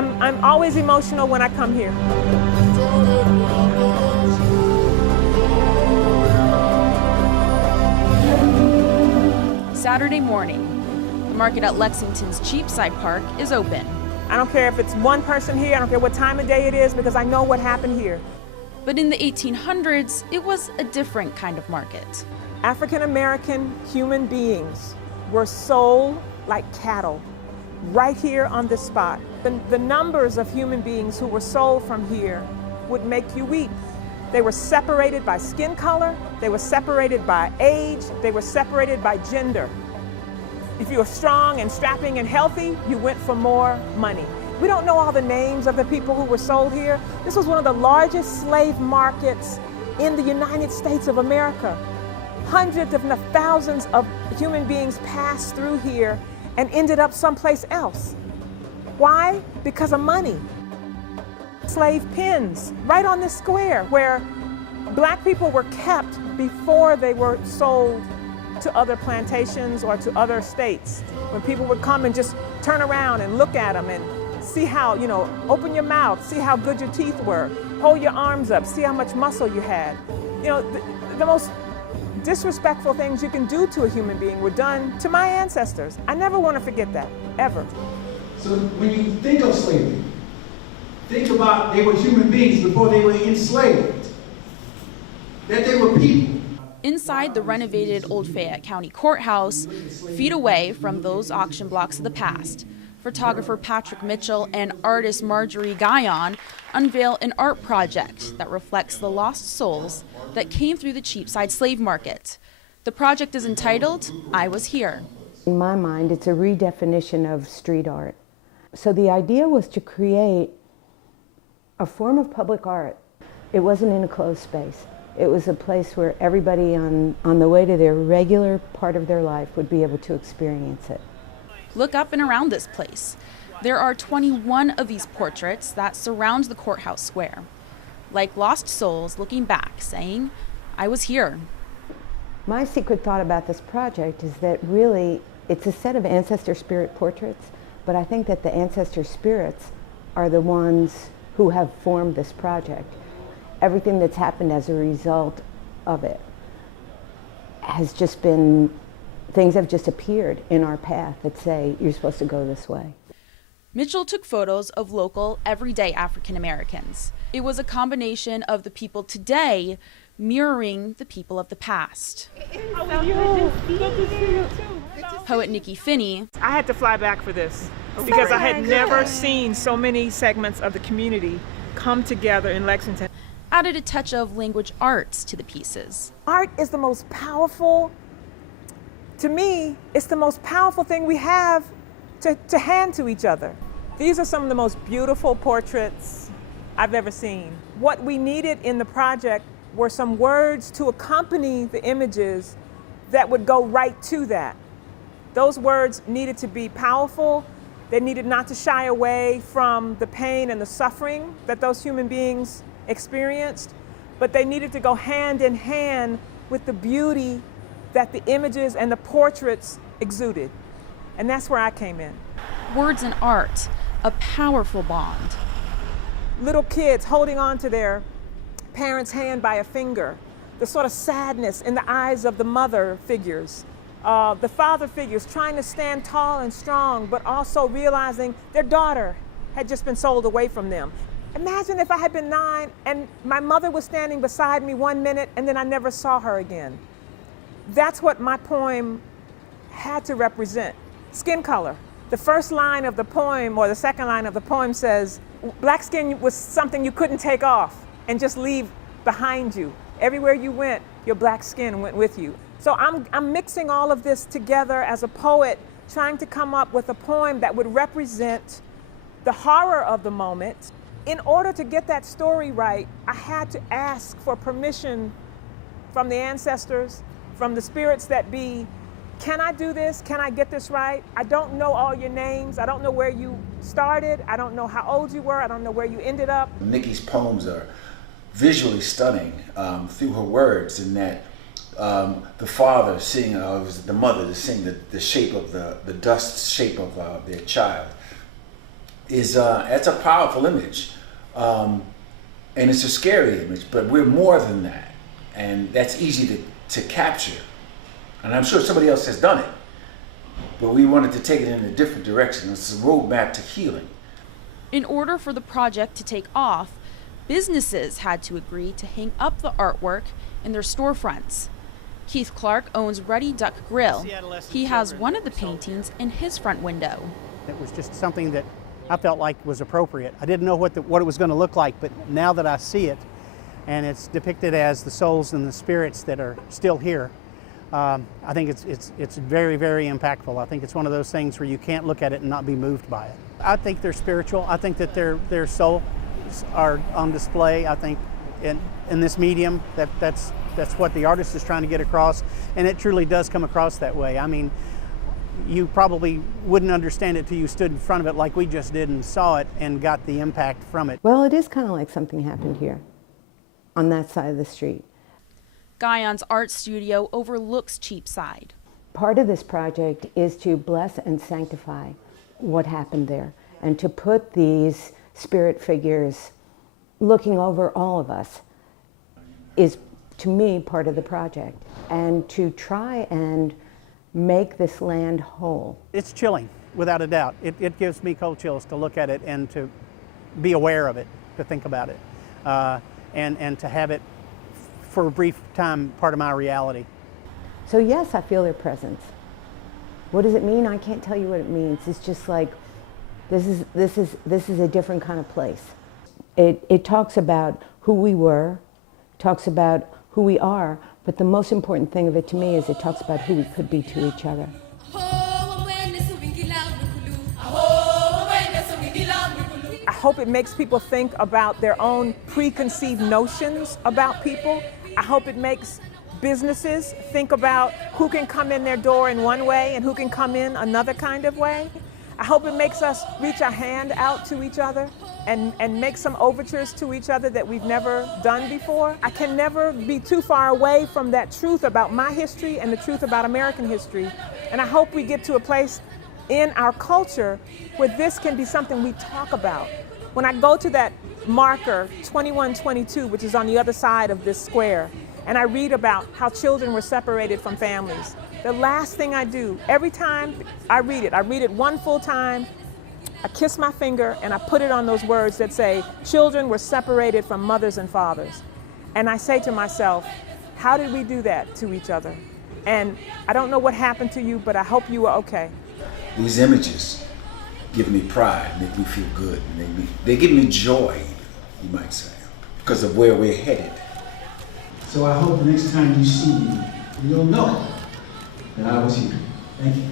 I'm always emotional when I come here. Saturday morning, the market at Lexington's Cheapside Park is open. I don't care if it's one person here, I don't care what time of day it is, because I know what happened here. But in the 1800s, it was a different kind of market. African American human beings were sold like cattle right here on this spot. The numbers of human beings who were sold from here would make you weep. They were separated by skin color, they were separated by age, they were separated by gender. If you were strong and strapping and healthy, you went for more money. We don't know all the names of the people who were sold here. This was one of the largest slave markets in the United States of America. Hundreds if not thousands of human beings passed through here and ended up someplace else. Why? Because of money. Slave pens right on this square where black people were kept before they were sold to other plantations or to other states. When people would come and just turn around and look at them and see how, open your mouth, see how good your teeth were, hold your arms up, see how much muscle you had. The most disrespectful things you can do to a human being were done to my ancestors. I never want to forget that, ever. So when you think of slavery, think about they were human beings before they were enslaved, that they were people. Inside the renovated Old Fayette County Courthouse, feet away from those auction blocks of the past, photographer Patrick Mitchell and artist Marjorie Guyon unveil an art project that reflects the lost souls that came through the Cheapside slave market. The project is entitled, I Was Here. In my mind, it's a redefinition of street art. So the idea was to create a form of public art. It wasn't in a closed space. It was a place where everybody on the way to their regular part of their life would be able to experience it. Look up and around this place. There are 21 of these portraits that surround the courthouse square, like lost souls looking back, saying, I was here. My secret thought about this project is that really it's a set of ancestor spirit portraits, but I think that the ancestor spirits are the ones who have formed this project. Everything that's happened as a result of it has just been, things have just appeared in our path that say you're supposed to go this way. Mitchell took photos of local, everyday African Americans. It was a combination of the people today mirroring the people of the past. Poet Nikki Finney. I had to fly back for this because I had never seen so many segments of the community come together in Lexington. Added a touch of language arts to the pieces. Art is the most powerful, to me, it's the most powerful thing we have to hand to each other. These are some of the most beautiful portraits I've ever seen. What we needed in the project were some words to accompany the images that would go right to that. Those words needed to be powerful. They needed not to shy away from the pain and the suffering that those human beings experienced, but they needed to go hand in hand with the beauty that the images and the portraits exuded. And that's where I came in. Words and art, a powerful bond. Little kids holding on to their parents' hand by a finger, the sort of sadness in the eyes of the mother figures, the father figures trying to stand tall and strong, but also realizing their daughter had just been sold away from them. Imagine if I had been 9 and my mother was standing beside me 1 minute and then I never saw her again. That's what my poem had to represent. Skin color. The first line of the poem, or the second line of the poem, says, black skin was something you couldn't take off and just leave behind you. Everywhere you went, your black skin went with you. So I'm mixing all of this together as a poet, trying to come up with a poem that would represent the horror of the moment. In order to get that story right, I had to ask for permission from the ancestors, from the spirits that be. Can I do this? Can I get this right? I don't know all your names. I don't know where you started. I don't know how old you were. I don't know where you ended up. Nikki's poems are visually stunning through her words, in that the father seeing, the mother seeing the shape of the dust shape of their child. is that's a powerful image, and it's a scary image. But we're more than that, and that's easy to capture. And I'm sure somebody else has done it, but we wanted to take it in a different direction. It's a roadmap to healing. In order for the project to take off, businesses had to agree to hang up the artwork in their storefronts. Keith Clark owns Ruddy Duck Grill. He has one of the paintings in his front window. It was just something that I felt like was appropriate. I didn't know what it was going to look like, but now that I see it, and it's depicted as the souls and the spirits that are still here, I think it's very, very impactful. I think it's one of those things where you can't look at it and not be moved by it. I think they're spiritual. I think that their souls are on display. I think in this medium that's what the artist is trying to get across, and it truly does come across that way. I mean, you probably wouldn't understand it till you stood in front of it like we just did and saw it and got the impact from it. Well, it is kind of like something happened here on that side of the street. Guyon's art studio overlooks Cheapside. Part of this project is to bless and sanctify what happened there, and to put these spirit figures looking over all of us is, to me, part of the project, and to try and make this land whole. It's chilling, without a doubt. It gives me cold chills to look at it and to be aware of it, to think about it, and to have it for a brief time part of my reality. So yes, I feel their presence. What does it mean? I can't tell you what it means. It's just like, this is a different kind of place. It talks about who we were, talks about who we are, but the most important thing of it to me is it talks about who we could be to each other. I hope it makes people think about their own preconceived notions about people. I hope it makes businesses think about who can come in their door in one way and who can come in another kind of way. I hope it makes us reach our hand out to each other and make some overtures to each other that we've never done before. I can never be too far away from that truth about my history and the truth about American history. And I hope we get to a place in our culture where this can be something we talk about. When I go to that marker 2122, which is on the other side of this square, and I read about how children were separated from families, the last thing I do, every time I read it one full time, I kiss my finger and I put it on those words that say, children were separated from mothers and fathers. And I say to myself, how did we do that to each other? And I don't know what happened to you, but I hope you were okay. These images give me pride, make me feel good, they give me joy, you might say, because of where we're headed. So I hope the next time you see me, you'll know that I was here. Thank you.